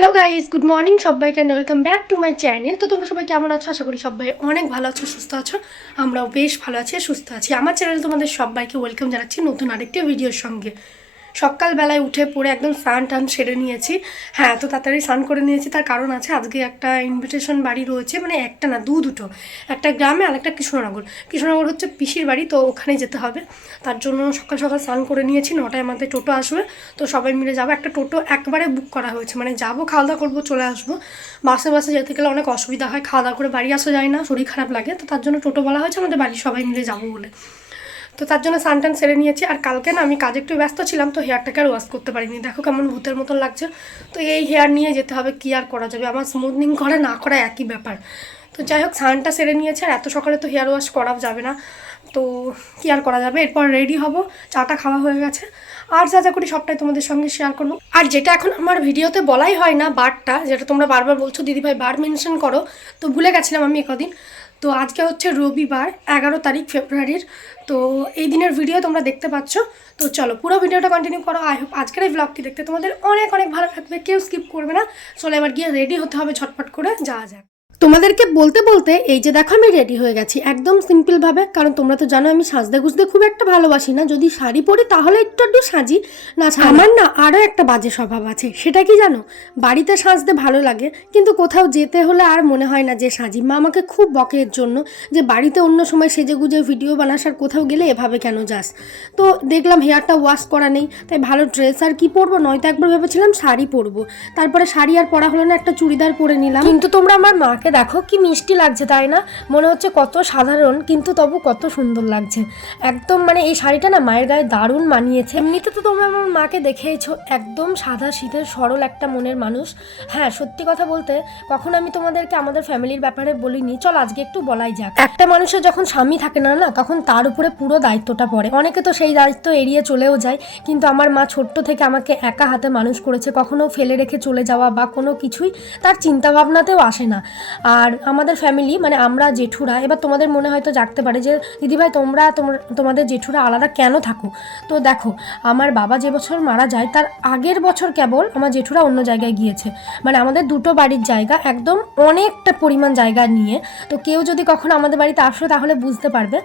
Hello guys good morning সবাইকে and welcome back to my channel তো তোমরা সবাই কেমন আছো? আশা করি সবাই অনেক ভালো আছো, সুস্থ আছো। আমরাও বেশ ভালো আছি, সুস্থ আছি। আমার চ্যানেলে তোমাদের সবাইকে ওয়েলকাম জানাচ্ছি নতুন আরেকটি ভিডিওর সঙ্গে। সকালবেলায় উঠে পড়ে একদম স্নান টান সেরে নিয়েছি। হ্যাঁ তো তাড়াতাড়ি স্নান করে নিয়েছি, তার কারণ আছে আজকে একটা ইনভিটেশন বাড়ি রয়েছে মানে একটা না, দু দুটো। একটা গ্রামে আর একটা কৃষ্ণনগর। কৃষ্ণনগর হচ্ছে পিসির বাড়ি, তো ওখানে যেতে হবে। তার জন্য সকাল সকাল স্নান করে নিয়েছি, নটায় আমাদের টোটো আসবে। তো সবাই মিলে যাব। একটা টোটো একবারে বুক করা হয়েছে মানে যাব, খাওয়া দাওয়া করব, চলে আসব। বাসে বাসে যেতে গেলে অনেক অসুবিধা হয়, খাওয়া দাওয়া করে বাড়ি আসা যায় না, শরীর খারাপ লাগে। তো তার জন্য টোটো বলা হয়েছে, আমাদের বাড়ির সবাই মিলে যাব বলে। তো তার জন্য সানটান সেরে নিয়েছি। আর কালকে না আমি কাজে একটু ব্যস্ত ছিলাম, তো হেয়ারটাকে আর ওয়াশ করতে পারিনি। দেখো কেমন ভূতের মতন লাগছে। তো এই হেয়ার নিয়ে যেতে হবে, কি আর করা যাবে? আমার স্মুথনিং করা না করা একই ব্যাপার। তো যাই হোক, সানটা সেরে নিয়েছে, আর এত সকালে তো হেয়ার ওয়াশ করা যাবে না। তো কি আর করা যাবে? এরপর রেডি হব, চাটা খাওয়া হয়ে গেছে। আর যা যা করি সবটাই তোমাদের সঙ্গে শেয়ার করব। আর যেটা এখন আমার ভিডিওতে বলাই হয় না বারটা, যেটা তোমরা বারবার বলছো, দিদিভাই বার মেনশন করো। তো ভুলে গেছিলাম আমি একদিন। তো আজকে হচ্ছে রবিবার, এগারো তারিখ ফেব্রুয়ারির। তো এই দিনের ভিডিও তোমরা দেখতে পাচ্ছ। তো চলো পুরো ভিডিওটা কন্টিনিউ করো। আই হোপ আজকের এই ব্লগটি দেখতে তোমাদের অনেক অনেক ভালো লাগবে। কেউ স্কিপ করবে না। চলো এবার গিয়ে রেডি হতে হবে ঝটপট করে। যাওয়া যাক। তোমাদেরকে বলতে বলতে এই যে দেখো আমি রেডি হয়ে গেছি। একদম সিম্পলভাবে কারণ তোমরা তো জানো আমি সাজতে গুজতে খুব একটা ভালোবাসি না। যদি শাড়ি পরি তাহলে একটু একটু সাজি না আমার না আরও একটা বাজে স্বভাব আছে। সেটা কি জানো? বাড়িতে সাজতে ভালো লাগে কিন্তু কোথাও যেতে হলে আর মনে হয় না যে সাজি। মা আমাকে খুব বকে এর জন্য যে বাড়িতে অন্য সময় সেজে গুজে ভিডিও বানাস আর কোথাও গেলে এভাবে কেন যাস? তো দেখলাম হেয়ারটা ওয়াশ করা নেই তাই ভালো ড্রেস আর কি পরবো? নয়তো একবার ভেবেছিলাম শাড়ি পরবো। তারপরে শাড়ি আর পরা হলো না একটা চুড়িদার পরে নিলাম। কিন্তু তোমরা আমার মাকে দেখো কি মিষ্টি লাগছে, তাই না? মনে হচ্ছে কত সাধারণ, কিন্তু তবু কত সুন্দর লাগছে। একদম মানে এই শাড়িটা না মায়ের গায়ে দারুণ মানিয়েছে। এমনিতে তো তোমরা আমার মাকে দেখেইছো, একদম সাদা শীতের, সরল একটা মনের মানুষ। হ্যাঁ সত্যি কথা বলতে, কখন আমি তোমাদেরকে আমাদের ফ্যামিলির ব্যাপারে বলিনি। চল, আজকে একটু বলাই যাক। একটা মানুষের যখন স্বামী থাকে না না, তখন তার উপরে পুরো দায়িত্বটা পড়ে। অনেকে তো সেই দায়িত্ব এড়িয়ে চলেও যায়, কিন্তু আমার মা ছোট্ট থেকে আমাকে একা হাতে মানুষ করেছে, কখনো ফেলে রেখে চলে যাওয়া বা কোনো কিছুই তার চিন্তা ভাবনাতেও আসে না। আর আমাদের ফ্যামিলি মানে আমরা জেঠুরা, এবার তোমাদের মনে হয়তো জাগতে পারে যে, দিদিভাই, তোমরা তোমাদের জেঠুরা আলাদা কেন থাকো? তো দেখো, আমার বাবা যে বছর মারা যায়, তার আগের বছর কেবল আমার জেঠুরা অন্য জায়গায় গিয়েছে। মানে আমাদের দুটো বাড়ির জায়গা একদম অনেকটা পরিমাণ জায়গা নিয়ে। তো কেউ যদি কখনো আমাদের বাড়িতে আসো তাহলে বুঝতে পারবে।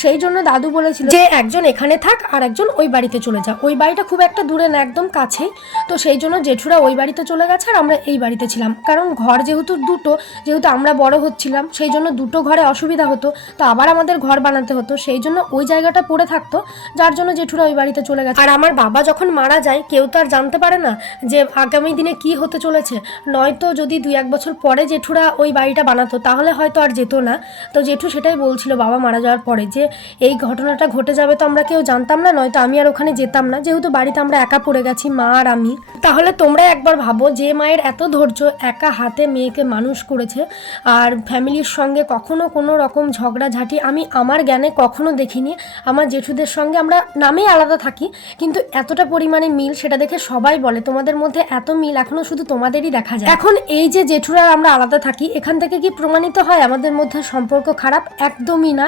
সেই জন্য দাদু বলেছিল যে, একজন এখানে থাক আর একজন ওই বাড়িতে চলে যা। ওই বাড়িটা খুব একটা দূরে না, একদম কাছেই। তো সেই জন্য জেঠুরা ওই বাড়িতে চলে গেছে আর আমরা এই বাড়িতে ছিলাম। কারণ ঘর যেহেতু দুটো যেহেতু আমরা বড় হচ্ছিলাম, সেই জন্য দুটো ঘরে অসুবিধা হতো, তো আবার আমাদের ঘর বানাতে হতো, সেই জন্য ওই জায়গাটা পড়ে থাকতো, যার জন্য জেঠুরা ওই বাড়িতে চলে গেছে। আর আমার বাবা যখন মারা যায়, কেউ তো আর জানতে পারে না যে আগামী দিনে কি হতে চলেছে। নয়তো যদি দুই এক বছর পরে জেঠুরা ওই বাড়িটা বানাতো, তাহলে হয়তো আর যেত না। তো জেঠু সেটাই বলছিল বাবা মারা যাওয়ার পরে যে, এই ঘটনাটা ঘটে যাবে তো আমরা কেউ জানতাম না, নয়তো আমি আর ওখানে যেতাম না। যেহেতু বাড়িতে আমরা একা পড়ে গেছি, মা আর আমি। তাহলে তোমরা একবার ভাবো, যে মায়ের এত ধৈর্য, একা হাতে মেয়েকে মানুষ করেছে আর ফ্যামিলির সঙ্গে কখনো কোনো রকম ঝগড়াঝাঁটি আমি আমার জ্ঞানে কখনো দেখিনি। আমার জেঠুদের সঙ্গে আমরা নামেই আলাদা থাকি, কিন্তু এতটা পরিমাণে মিল সেটা দেখে সবাই বলে, তোমাদের মধ্যে এত মিল এখনও শুধু তোমাদেরই দেখা যায়। এখন এই যে জেঠুরা আমরা আলাদা থাকি, এখান থেকে কি প্রমাণিত হয়? আমাদের মধ্যে সম্পর্ক খারাপ একদমই না।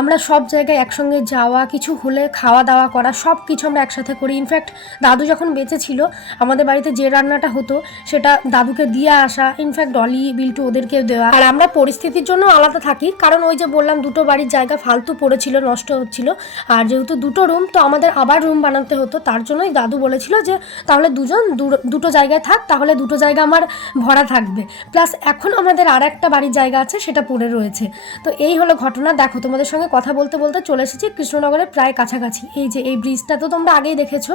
আমরা সব জায়গায় একসঙ্গে যাওয়া, কিছু হলে খাওয়া দাওয়া করা সব কিছু আমরা একসাথে করি। ইনফ্যাক্ট দাদু যখন বেঁচে ছিল, আমাদের বাড়িতে যে রান্নাটা হতো, সেটা দাদুকে দিয়ে আসা ইনফ্যাক্ট ডলি বিল্টু ওদেরকেও দেওয়া। আর আমরা পরিস্থিতির জন্য আলাদা থাকি, কারণ ওই যে বললাম দুটো বাড়ির জায়গা ফালতু পড়েছিল, নষ্ট হচ্ছিল। আর যেহেতু দুটো রুম তো আমাদের আবার রুম বানাতে হতো। তার জন্যই দাদু বলেছিল যে, তাহলে দুজন দুটো জায়গায় থাক, তাহলে দুটো জায়গা আমার ভরা থাকবে। প্লাস এখন আমাদের আর একটা বাড়ির জায়গা আছে, সেটা পড়ে রয়েছে। তো এই হলো ঘটনা। দেখো, তোমাদের সঙ্গে কথা বলতে বলতে চলে এসেছি কৃষ্ণনগরের প্রায় কাছাকাছি। এই যে, এই ব্রিজটা তো তোমরা আগেই দেখেছ।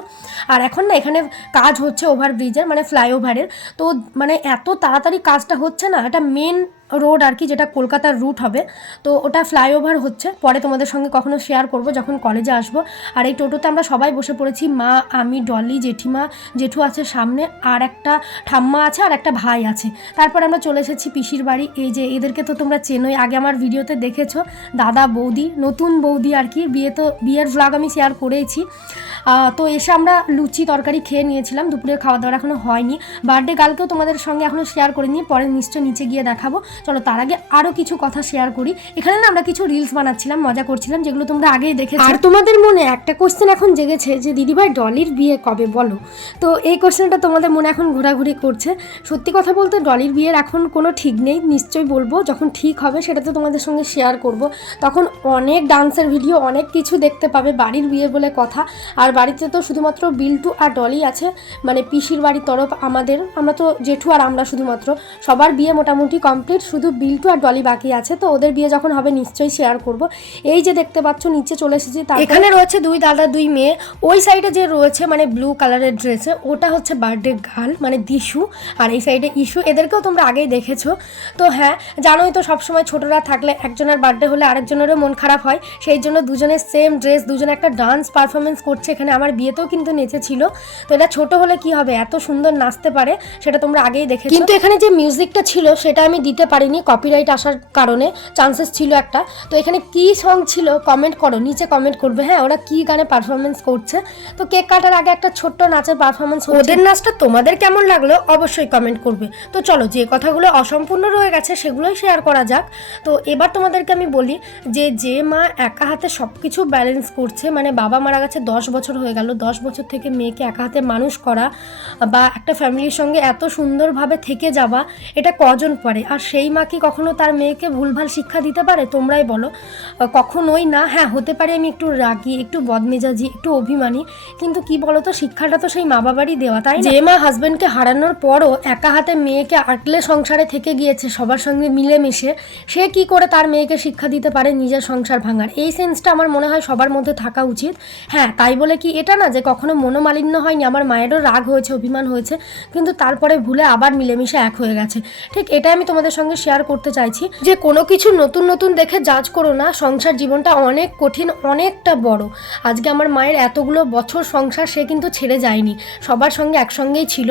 আর এখন না, এখানে কাজ হচ্ছে ওভার ব্রিজের মানে ফ্লাইওভারের তো মানে এত তাড়াতাড়ি কাজটা হচ্ছে না, এটা মেন রোড আর কি, যেটা কলকাতার রুট হবে। তো ওটা ফ্লাইওভার হচ্ছে। পরে তোমাদের সঙ্গে কখনো শেয়ার করব যখন কলেজে আসব। আর এই টোটোতে আমরা সবাই বসে পড়েছি, মা, আমি, ডলি, জেঠিমা, জেঠু আছে সামনে, আর একটা ঠাম্মা আছে, আর একটা ভাই আছে। তারপর আমরা চলে এসেছি পিসির বাড়ি। এই যে, এদেরকে তো তোমরা চেনোই, আগে আমার ভিডিওতে দেখেছ, দাদা, বৌদি, নতুন বৌদি আর কি, বিয়ে তো, বিয়ের ভ্লগ আমি শেয়ার করেইছি। তো এসে আমরা লুচি তরকারি খেয়ে নিয়েছিলাম দুপুরের খাওয়া দাওয়া এখনও হয়নি বার্থডে গার্লকেও তোমাদের সঙ্গে এখনও শেয়ার করিনি, পরে নিশ্চয় নিচে গিয়ে দেখাবো। চলো তার আগে আরও কিছু কথা শেয়ার করি। এখানে না আমরা কিছু রিলস বানাচ্ছিলাম, মজা করছিলাম, যেগুলো তোমরা আগেই দেখেছ। আর তোমাদের মনে একটা কোশ্চেন এখন জেগেছে যে, দিদিভাই ডলির বিয়ে কবে বলো? তো এই কোশ্চেনটা তোমাদের মনে এখন ঘোরাঘুরি করছে। সত্যি কথা বলতে ডলির বিয়ের এখন কোনো ঠিক নেই, নিশ্চয়ই বলব। যখন ঠিক হবে সেটা তো তোমাদের সঙ্গে শেয়ার করব। তখন অনেক ডান্সের ভিডিও অনেক কিছু দেখতে পাবে, বাড়ির বিয়ে বলে কথা। আর বাড়িতে তো শুধুমাত্র বিল্টু আর ডলি আছে। মানে পিসির বাড়ির তরফ আমাদের, আমরা তো জেঠু আর আমরা শুধুমাত্র। সবার বিয়ে মোটামুটি কমপ্লিট শুধু বিল্টু আর ডলি বাকি আছে তো ওদের বিয়ে যখন হবে নিশ্চয়ই শেয়ার করব। এই যে দেখতে পাচ্ছ নিচে চলে এসেছি তার এখানে রয়েছে দুই দাদা দুই মেয়ে। ওই সাইডে যে রয়েছে মানে ব্লু কালারের ড্রেসে ওটা হচ্ছে বার্থডে গার্ল মানে দিশু। আর এই সাইডে ইস্যু এদেরকেও তোমরা আগেই দেখেছ। তো হ্যাঁ জানোই তো সবসময় ছোটরা থাকলে একজনের বার্থডে হলে আরেকজনেরও মন খারাপ হয়। সেই জন্য দুজনের সেম ড্রেস দুজনে একটা ডান্স পারফরমেন্স করছে এখানে। আমার বিয়েতেও কিন্তু নেচেছিল। তো এটা ছোট হলে কি হবে? এত সুন্দর নাচতে পারে সেটা তোমরা আগেই দেখে কিন্তু এখানে যে মিউজিকটা ছিল সেটা আমি দিতে পারিনি কপিরাইট আসার কারণে চান্সেস ছিল একটা। তো এখানে কি সং ছিল কমেন্ট করো, নিচে কমেন্ট করবে হ্যাঁ ওরা কি গানে পারফরমেন্স করছে। তো কেক কাটার আগে একটা ছোট্ট নাচের পারফরমেন্স ওদের নাচটা তোমাদের কেমন লাগল অবশ্যই কমেন্ট করবে। তো চলো, যে কথাগুলো অসম্পূর্ণ রয়ে গেছে সেগুলোই শেয়ার করা যাক। তো এবার তোমাদেরকে আমি বলি যে যে মা একা হাতে সব কিছু ব্যালেন্স করছে মানে বাবা মারা গেছে দশ বছর হয়ে গেল, দশ বছর থেকে মেয়েকে একা হাতে মানুষ করা বা একটা ফ্যামিলির সঙ্গে এত সুন্দরভাবে থেকে যাওয়া, এটা কজন পারে আর সেই মা কি কখনো তার মেয়েকে ভুলভাল শিক্ষা দিতে পারে? তোমরাই বলো। কখনোই না। হ্যাঁ হতে পারে আমি একটু রাগি, একটু বদমেজাজি, একটু অভিমানী। কিন্তু কি বলতো, শিক্ষাটা তো সেই মা বাবারই দেওয়া, তাই যে মা হাজবেন্ডকে হারানোর পরও একা হাতে মেয়েকে আটলে সংসারে থেকে গিয়েছে, সবার সঙ্গে মিলেমিশে, সে কি করে তার মেয়েকে শিক্ষা দিতে পারে নিজের সংসার ভাঙার? এই সেন্সটা আমার মনে হয় সবার মধ্যে থাকা উচিত। হ্যাঁ তাই বলে কি এটা না যে কখনো মনোমালিন্য হয়নি, আমার মায়েরও রাগ হয়েছে, অভিমান হয়েছে, কিন্তু তারপরে ভুলে আবার মিলেমিশে এক হয়ে গেছে। ঠিক এটাই আমি তোমাদের সঙ্গে শেয়ার করতে চাইছি যে কোনো কিছু নতুন নতুন দেখে জাজ করো না, সংসার জীবনটা অনেক কঠিন, অনেকটা বড়। আজকে আমার মায়ের এতগুলো বছর সংসার সে কিন্তু ছেড়ে যায়নি। সবার সঙ্গে একসঙ্গেই ছিল।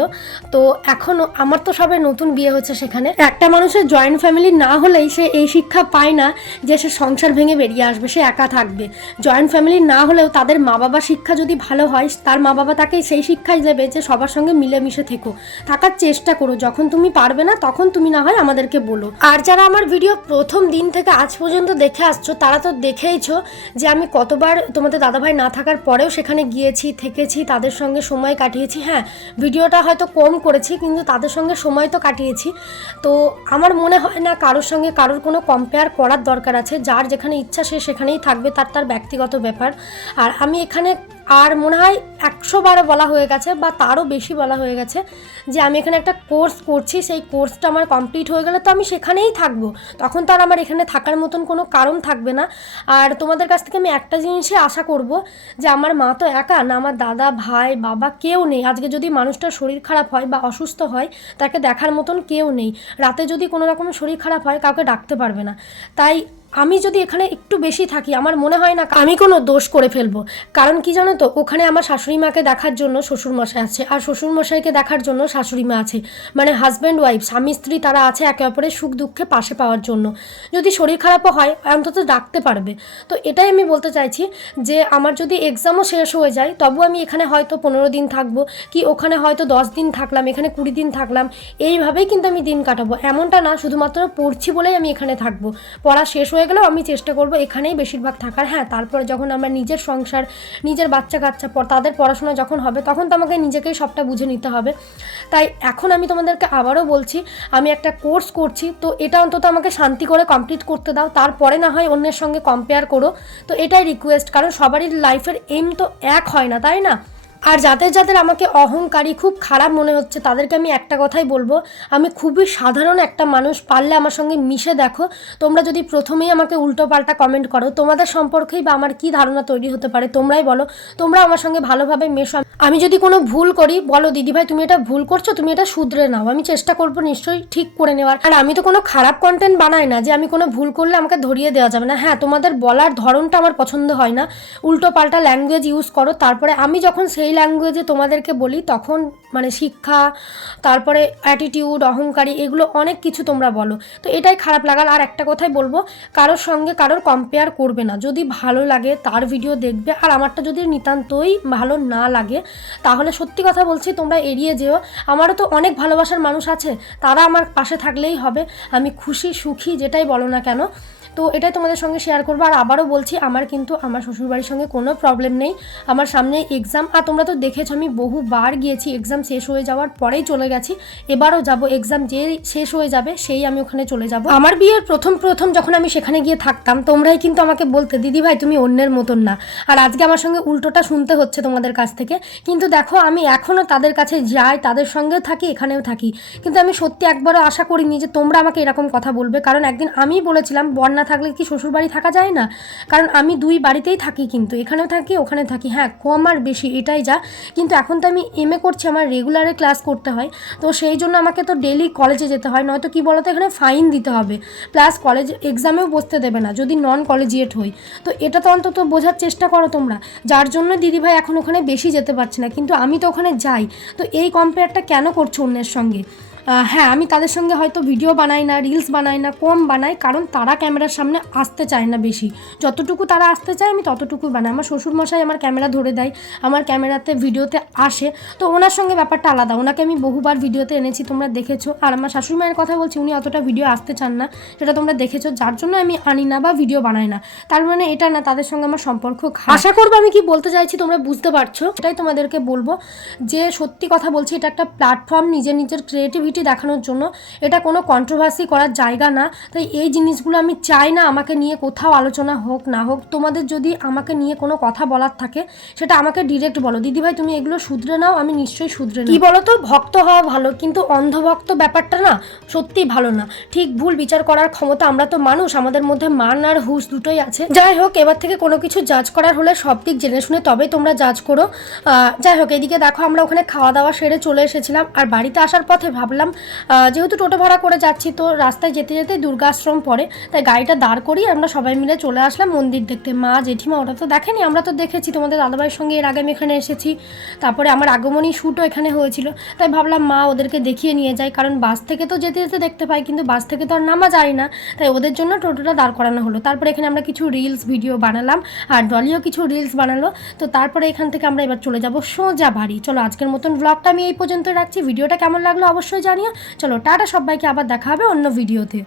তো এখনও আমার তো সবে নতুন বিয়ে হচ্ছে সেখানে। একটা মানুষের জয়েন্ট ফ্যামিলি না হলেই সে এই শিক্ষা পায় না যে সে সংসার ভেঙে বেরিয়ে আসবে, সে একা থাকবে। জয়েন্ট ফ্যামিলি না হলেও তাদের মা বাবা শিক্ষা যদি ভালো হয়, তার মা বাবা তাকে সেই শিক্ষাই দেবে যে সবার সঙ্গে মিলেমিশে থেকো। থাকার চেষ্টা করো। যখন তুমি পারবে না, তখন তুমি না হয় আমাদেরকে বলো। আর যারা আমার ভিডিও প্রথম দিন থেকে আজ পর্যন্ত দেখে আসছো, তারা তো দেখেইছো যে আমি কতবার তোমাদের দাদাভাই না থাকার পরেও সেখানে গিয়েছি, থেকেছি, তাদের সঙ্গে সময় কাটিয়েছি। হ্যাঁ ভিডিওটা হয়তো কম করেছি, কিন্তু তাদের সঙ্গে সময় তো কাটিয়েছি। তো আমার মনে হয় না কারোর সঙ্গে কারোর কোনো কম্পেয়ার করার দরকার আছে। যার যেখানে ইচ্ছা সে সেখানেই থাকবে, তার তার ব্যক্তিগত ব্যাপার। আর আমি এখানে আর মনে হয় একশো বার বলা হয়ে গেছে বা তারও বেশি বলা হয়ে গেছে যে আমি এখানে একটা কোর্স করছি, সেই কোর্সটা আমার কমপ্লিট হয়ে গেলে তো আমি সেখানেই থাকব। তখন তো আর আমার এখানে থাকার মতন কোনো কারণ থাকবে না। আর তোমাদের কাছ থেকে আমি একটা জিনিসই আশা করব যে আমার মা তো একা না, আমার দাদা, ভাই, বাবা কেউ নেই। আজকে যদি মানুষটার শরীর খারাপ হয় বা অসুস্থ হয়, তাকে দেখার মতন কেউ নেই। রাতে যদি কোনো রকম শরীর খারাপ হয়, কাউকে ডাকতে পারবে না। তাই আমি যদি এখানে একটু বেশি থাকি, আমার মনে হয় না আমি কোনো দোষ করে ফেলব। কারণ কি জানো তো, ওখানে আমার শাশুড়ি মাকে দেখার জন্য শ্বশুর মশাই আছে, আর শ্বশুর মশাইকে দেখার জন্য শাশুড়ি মা আছে। মানে হাজব্যান্ড ওয়াইফ স্বামী, স্ত্রী তারা আছে একে অপরের সুখ দুঃখে পাশে পাওয়ার জন্য। যদি শরীর খারাপও হয়, অন্তত ডাকতে পারবে। তো এটাই আমি বলতে চাইছি যে, আমার যদি এক্সামও শেষ হয়ে যায়, তবু আমি এখানে হয়তো পনেরো দিন থাকব, কি ওখানে হয়তো দশ দিন থাকলাম, এখানে কুড়ি দিন থাকলাম, এইভাবেই কিন্তু আমি দিন কাটাবো। এমনটা না, শুধুমাত্র পড়ছি বলেই আমি এখানে থাকব। পড়া শেষ হয়ে গেলেও আমি চেষ্টা করব এখানেই বেশিরভাগ থাকার। হ্যাঁ তারপরে যখন আমার নিজের সংসার, নিজের বাচ্চা কাচ্চা তাদের পড়াশোনা যখন হবে, তখন তো আমাকে নিজেকেই সবটা বুঝে নিতে হবে। তাই এখন আমি তোমাদেরকে আবারও বলছি, আমি একটা কোর্স করছি, তো এটা অন্তত আমাকে শান্তি করে কমপ্লিট করতে দাও। তারপরে না হয় অন্যের সঙ্গে কম্পেয়ার করো। তো এটাই রিকোয়েস্ট কারণ সবারই লাইফের এম তো এক হয় না, তাই না? আর যাদের যাদের আমাকে অহংকারী, খুব খারাপ মনে হচ্ছে, তাদেরকে আমি একটা কথাই বলব, আমি খুবই সাধারণ একটা মানুষ, পারলে আমার সঙ্গে মিশে দেখো। তোমরা যদি প্রথমেই আমাকে উল্টো পাল্টা কমেন্ট করো, তোমাদের সম্পর্কেই বা আমার কি ধারণা তৈরি হতে পারে, তোমরাই বলো। তোমরা আমার সঙ্গে ভালোভাবে মেশো। আমি যদি কোনো ভুল করি, বলো দিদিভাই তুমি এটা ভুল করছ, তুমি এটা শুধরে নাও। আমি চেষ্টা করব নিশ্চয়ই ঠিক করে নেওয়ার। আর আমি তো কোনো খারাপ কন্টেন্ট বানাই না যে আমি কোনো ভুল করলে আমাকে ধরিয়ে দেওয়া যাবে না। হ্যাঁ তোমাদের বলার ধরনটা আমার পছন্দ হয় না। উল্টো পাল্টা ল্যাঙ্গুয়েজ ইউজ করো, তারপরে আমি যখন সেই ল্যাঙ্গুয়েজে তোমাদেরকে বলি, তখন মানে শিক্ষা, তারপরে অ্যাটিটিউড অহংকারী, এগুলো অনেক কিছু তোমরা বলো। তো এটাই খারাপ লাগার আর একটা কথাই বলব, কারোর সঙ্গে কারোর কম্পেয়ার করবে না। যদি ভালো লাগে তার ভিডিও দেখবে, আর আমারটা যদি নিতান্তই ভালো না লাগে, তাহলে সত্যি কথা বলছি, তোমরা এড়িয়ে যেও। আমারও তো অনেক ভালোবাসার মানুষ আছে, তারা আমার পাশে থাকলেই হবে। আমি খুশি, সুখী, যেটাই বলো না কেন। তো এটাই তোমাদের সঙ্গে শেয়ার করব। আর আবারও বলছি, আমার কিন্তু আমার শ্বশুরবাড়ির সঙ্গে কোনো প্রবলেম নেই। আমার সামনে এক্সাম আর তোমরা তো দেখেছ, আমি বহুবার গিয়েছি এক্সাম শেষ হয়ে যাওয়ার পরেই চলে গেছি। এবারও যাব এক্সাম যে শেষ হয়ে যাবে, সেই আমি ওখানে চলে যাব। আমার বিয়ের প্রথম প্রথম যখন আমি সেখানে গিয়ে থাকতাম, তোমরাই কিন্তু আমাকে বলতে, দিদি ভাই, তুমি অন্যের মতন না। আর আজকে আমার সঙ্গে উল্টোটা শুনতে হচ্ছে তোমাদের কাছ থেকে। কিন্তু দেখো, আমি এখনও তাদের কাছে যাই, তাদের সঙ্গেও থাকি, এখানেও থাকি। কিন্তু আমি সত্যি একবারও আশা করিনি যে তোমরা আমাকে এরকম কথা বলবে। কারণ একদিন আমিই বলেছিলাম, বন্যা থাকলে কি শ্বশুরবাড়ি থাকা যায় না? কারণ আমি দুই বাড়িতেই থাকি কিন্তু, এখানেও থাকি ওখানে থাকি। হ্যাঁ কম আর বেশি, এটাই যা। কিন্তু এখন তো আমি এম এ করছি, আমার রেগুলারে ক্লাস করতে হয়। তো সেই জন্য আমাকে তো ডেলি কলেজে যেতে হয়, নয়তো কি বলতো, এখানে ফাইন দিতে হবে। প্লাস কলেজ এক্সামেও বসতে দেবে না, যদি নন কলেজিয়েট হই। তো এটা তো অন্তত বোঝার চেষ্টা করো তোমরা। যার জন্য দিদিভাই এখন ওখানে বেশি যেতে পারছে না, কিন্তু আমি তো ওখানে যাই। তো এই কম্পেয়ারটা কেন করছ অন্যের সঙ্গে? হ্যাঁ আমি তাদের সঙ্গে হয়তো ভিডিও বানাই না রিলস বানাই না, কম বানাই, কারণ তারা ক্যামেরার সামনে আসতে চায় না বেশি। যতটুকু তারা আসতে চায়, আমি ততটুকু বানাই। আমার শ্বশুরমশাই আমার ক্যামেরা ধরে দেয়, আমার ক্যামেরাতে ভিডিওতে আসে। তো ওনার সঙ্গে ব্যাপারটা আলাদা। ওনাকে আমি বহুবার ভিডিওতে এনেছি, তোমরা দেখেছ। আর আমার শাশুড়ি মায়ের কথা বলছি, উনি অতটা ভিডিও আসতে চান না, সেটা তোমরা দেখেছ। যার জন্য আমি আনি না বা ভিডিও বানাই না। তার মানে এটা না, তাদের সঙ্গে আমার সম্পর্ক। আশা করব আমি কি বলতে চাইছি, তোমরা বুঝতে পারছ। সেটাই তোমাদেরকে বলব যে, সত্যি কথা বলছি, এটা একটা প্ল্যাটফর্ম নিজের নিজের ক্রিয়েটিভিটি দেখানোর জন্য। এটা কোনো কন্ট্রোভার্সি করার জায়গা না। তাই এই জিনিসগুলো আমি চাই না আমাকে নিয়ে কোথাও আলোচনা হোক, না হোক। তোমাদের যদি আমাকে নিয়ে কোনো কথা বলার থাকে, সেটা আমাকে ডিরেক্ট বলো। দিদিভাই, তুমি এগুলো শুধরে নাও, আমি নিশ্চয়ই শুধরে কি বলো তো ভক্ত হওয়া ভালো, কিন্তু অন্ধভক্ত ব্যাপারটা না সত্যিই ভালো না। ঠিক ভুল বিচার করার ক্ষমতা আমরা তো মানুষ, আমাদের মধ্যে মান আর হুশ দুটোই আছে। যাই হোক, এবার থেকে কোনো কিছু জাজ করার হলে সব দিক জেনে শুনে তবেই তোমরা জাজ করো। যাই হোক, এদিকে দেখো, আমরা ওখানে খাওয়া দাওয়া সেরে চলে এসেছিলাম। আর বাড়িতে আসার পথে ভাবলাম আহ, যেহেতু টোটো ভাড়া করে যাচ্ছি তো রাস্তায় যেতে যেতে দুর্গাশ্রম পড়ে তাই গাড়িটা দাঁড় করিয়ে আমরা সবাই মিলে চলে আসলাম মন্দির দেখতে। মা জেঠিমা ওটা তো দেখেনি আমরা তো দেখেছি তোমাদের দাদাভাইয়ের সঙ্গে এর আগে আমি এখানে এসেছি। তারপরে আমার আগমনী শ্যুটও এখানে হয়েছিল। তাই ভাবলাম মা ওদেরকে দেখিয়ে নিয়ে যাই কারণ বাস থেকে তো যেতে যেতে দেখতে পাই কিন্তু বাস থেকে তো আর নামা যায় না। তাই ওদের জন্য টোটোটা দাঁড় করানো হলো। তারপরে এখানে আমরা কিছু রিলস ভিডিও বানালাম আর ডলিও কিছু রিলস বানালো। তো তারপরে এখান থেকে আমরা এবার চলে যাব সোজা বাড়ি। চলো আজকের মতন ব্লগটা আমি এই পর্যন্ত রাখছি। ভিডিওটা কেমন লাগল অবশ্যই জানিও চলো টাটা সবাইকে আবার দেখা হবে অন্য ভিডিওতে